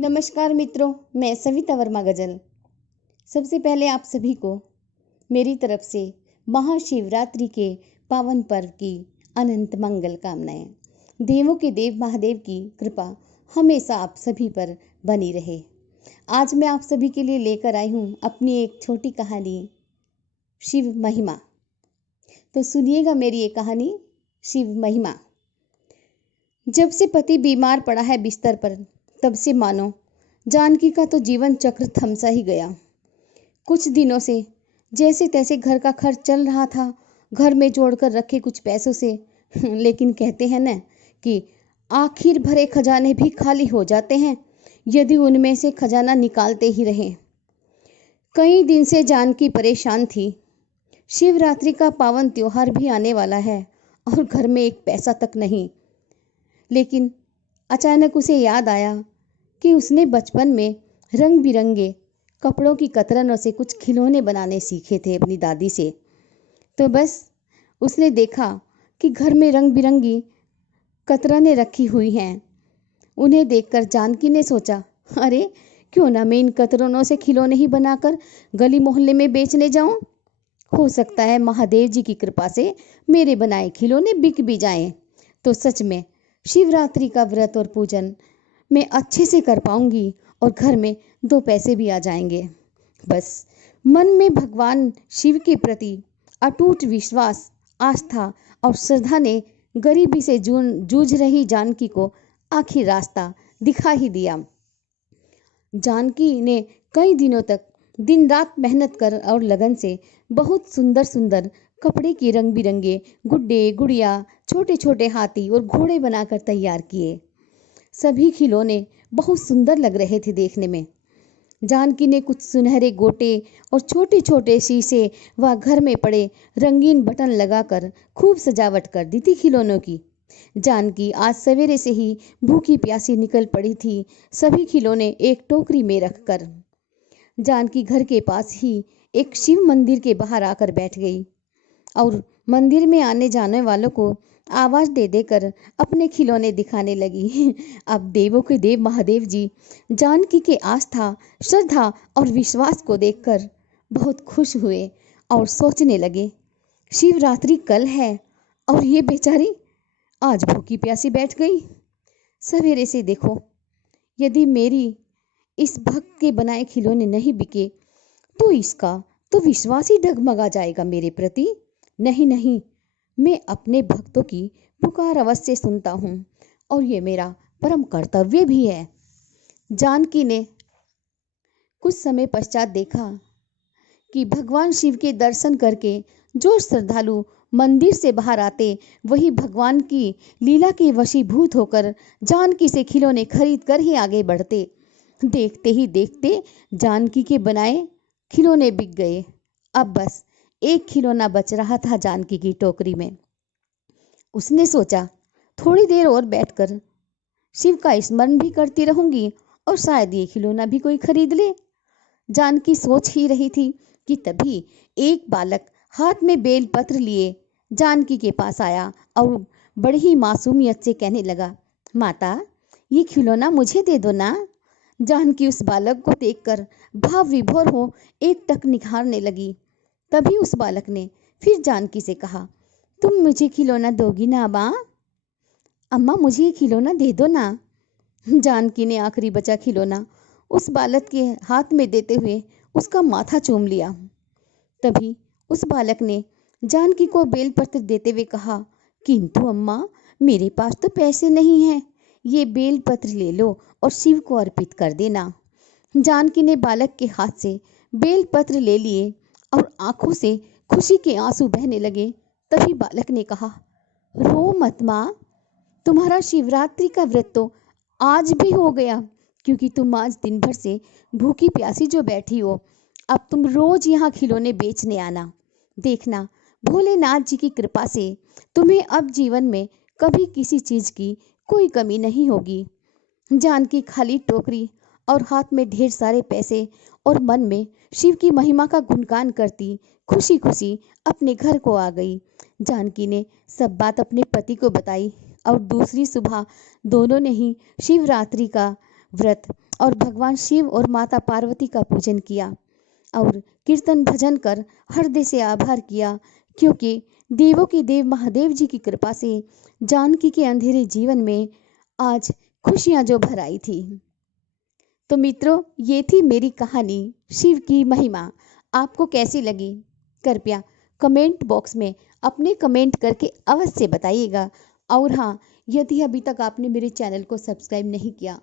नमस्कार मित्रों, मैं सविता वर्मा गजल। सबसे पहले आप सभी को मेरी तरफ से महाशिवरात्रि के पावन पर्व की अनंत मंगल कामनाएं। देवों के देव महादेव की कृपा हमेशा आप सभी पर बनी रहे। आज मैं आप सभी के लिए लेकर आई हूँ अपनी एक छोटी कहानी, शिव महिमा। तो सुनिएगा मेरी ये कहानी, शिव महिमा। जब से पति बीमार पड़ा है बिस्तर पर, तब से मानो जानकी का तो जीवन चक्र थमसा ही गया। कुछ दिनों से जैसे तैसे घर का खर्च चल रहा था, घर में जोड़कर रखे कुछ पैसों से। लेकिन कहते हैं ना कि आखिर भरे खजाने भी खाली हो जाते हैं यदि उनमें से खजाना निकालते ही रहें। कई दिन से जानकी परेशान थी। शिवरात्रि का पावन त्योहार भी आने वाला है और घर में एक पैसा तक नहीं। लेकिन अचानक उसे याद आया कि उसने बचपन में रंग बिरंगे कपड़ों की कतरनों से कुछ खिलौने बनाने सीखे थे अपनी दादी से। तो बस उसने देखा कि घर में रंग बिरंगी कतरनें रखी हुई हैं। उन्हें देखकर जानकी ने सोचा, अरे क्यों ना मैं इन कतरनों से खिलौने ही बनाकर गली मोहल्ले में बेचने जाऊं। हो सकता है महादेव जी की कृपा से मेरे बनाए खिलौने बिक भी जाएं। तो सच में शिवरात्रि का व्रत और पूजन मैं अच्छे से कर पाऊंगी और घर में 2 पैसे भी आ जाएंगे। बस मन में भगवान शिव के प्रति अटूट विश्वास, आस्था और श्रद्धा ने गरीबी से जूझ रही जानकी को आखिर रास्ता दिखा ही दिया। जानकी ने कई दिनों तक दिन रात मेहनत कर और लगन से बहुत सुंदर सुंदर कपड़े के रंग बिरंगे गुड्डे, गुड़िया, छोटे छोटे हाथी और घोड़े बनाकर तैयार किए। सभी खिलौने बहुत सुंदर लग रहे थे देखने में। जानकी ने कुछ सुनहरे गोटे और छोटे छोटे शीशे व घर में पड़े रंगीन बटन लगाकर खूब सजावट कर दी थी खिलौनों की। जानकी आज सवेरे से ही भूखी प्यासी निकल पड़ी थी, सभी खिलौने एक टोकरी में रखकर। जानकी घर के पास ही एक शिव मंदिर के बाहर आकर बैठ गई और मंदिर में आने जाने वालों को आवाज दे देकर अपने खिलौने दिखाने लगी। अब देवों के देव महादेव जी जानकी के आस्था, श्रद्धा और विश्वास को देखकर बहुत खुश हुए और सोचने लगे, शिवरात्रि कल है और ये बेचारी आज भूखी प्यासी बैठ गई। सवेरे से देखो, यदि मेरी इस भक्त के बनाए खिलौने नहीं बिके तो इसका तो विश्वास ही डगमगा जाएगा मेरे प्रति। नहीं नहीं, मैं अपने भक्तों की पुकार अवश्य सुनता हूँ और ये मेरा परम कर्तव्य भी है। जानकी ने कुछ समय पश्चात देखा कि भगवान शिव के दर्शन करके जो श्रद्धालु मंदिर से बाहर आते, वही भगवान की लीला के वशीभूत होकर जानकी से खिलौने खरीद कर ही आगे बढ़ते। देखते ही देखते जानकी के बनाए खिलौने बिक गए। अब बस एक खिलौना बच रहा था जानकी की टोकरी में। उसने सोचा, थोड़ी देर और बैठकर शिव का स्मरण भी करती रहूंगी और शायद ये खिलौना भी कोई खरीद ले। जानकी सोच ही रही थी कि तभी एक बालक हाथ में बेलपत्र लिए जानकी के पास आया और बड़ी ही मासूमियत से कहने लगा, माता ये खिलौना मुझे दे दो ना। जानकी उस बालक को देखकर भाव विभोर हो एकटक निहारने लगी। तभी उस बालक ने फिर जानकी से कहा, तुम मुझे खिलौना दोगी ना माँ? अम्मा मुझे ये खिलौना दे दो ना। जानकी ने आखिरी बचा खिलौना उस बालक के हाथ में देते हुए उसका माथा चूम लिया। तभी उस बालक ने जानकी को बेलपत्र देते हुए कहा, किंतु अम्मा मेरे पास तो पैसे नहीं हैं, ये बेलपत्र ले लो और शिव को अर्पित कर देना। जानकी ने बालक के हाथ से बेलपत्र ले लिए और आंखों से खुशी के आंसू बहने लगे। तभी बालक ने कहा, रो मत माँ, तुम्हारा शिवरात्रि का व्रत तो आज भी हो गया, क्योंकि तुम आज दिन भर से भूखी प्यासी जो बैठी हो, अब तुम रोज यहाँ खिलौने बेचने आना। देखना भोलेनाथ जी की कृपा से तुम्हें अब जीवन में कभी किसी चीज की कोई कमी नहीं होगी। जानकी खाली टोकरी और हाथ में ढेर सारे पैसे और मन में शिव की महिमा का गुणगान करती खुशी खुशी अपने घर को आ गई। जानकी ने सब बात अपने पति को बताई और दूसरी सुबह दोनों ने ही शिवरात्रि का व्रत और भगवान शिव और माता पार्वती का पूजन किया और कीर्तन भजन कर हृदय से आभार किया, क्योंकि देवों के देव महादेव जी की कृपा से जानकी के अंधेरे जीवन में आज खुशियां जो भर आई थी। तो मित्रों, ये थी मेरी कहानी शिव की महिमा। आपको कैसी लगी? कृपया कमेंट बॉक्स में अपने कमेंट करके अवश्य बताइएगा। और हाँ, यदि अभी तक आपने मेरे चैनल को सब्सक्राइब नहीं किया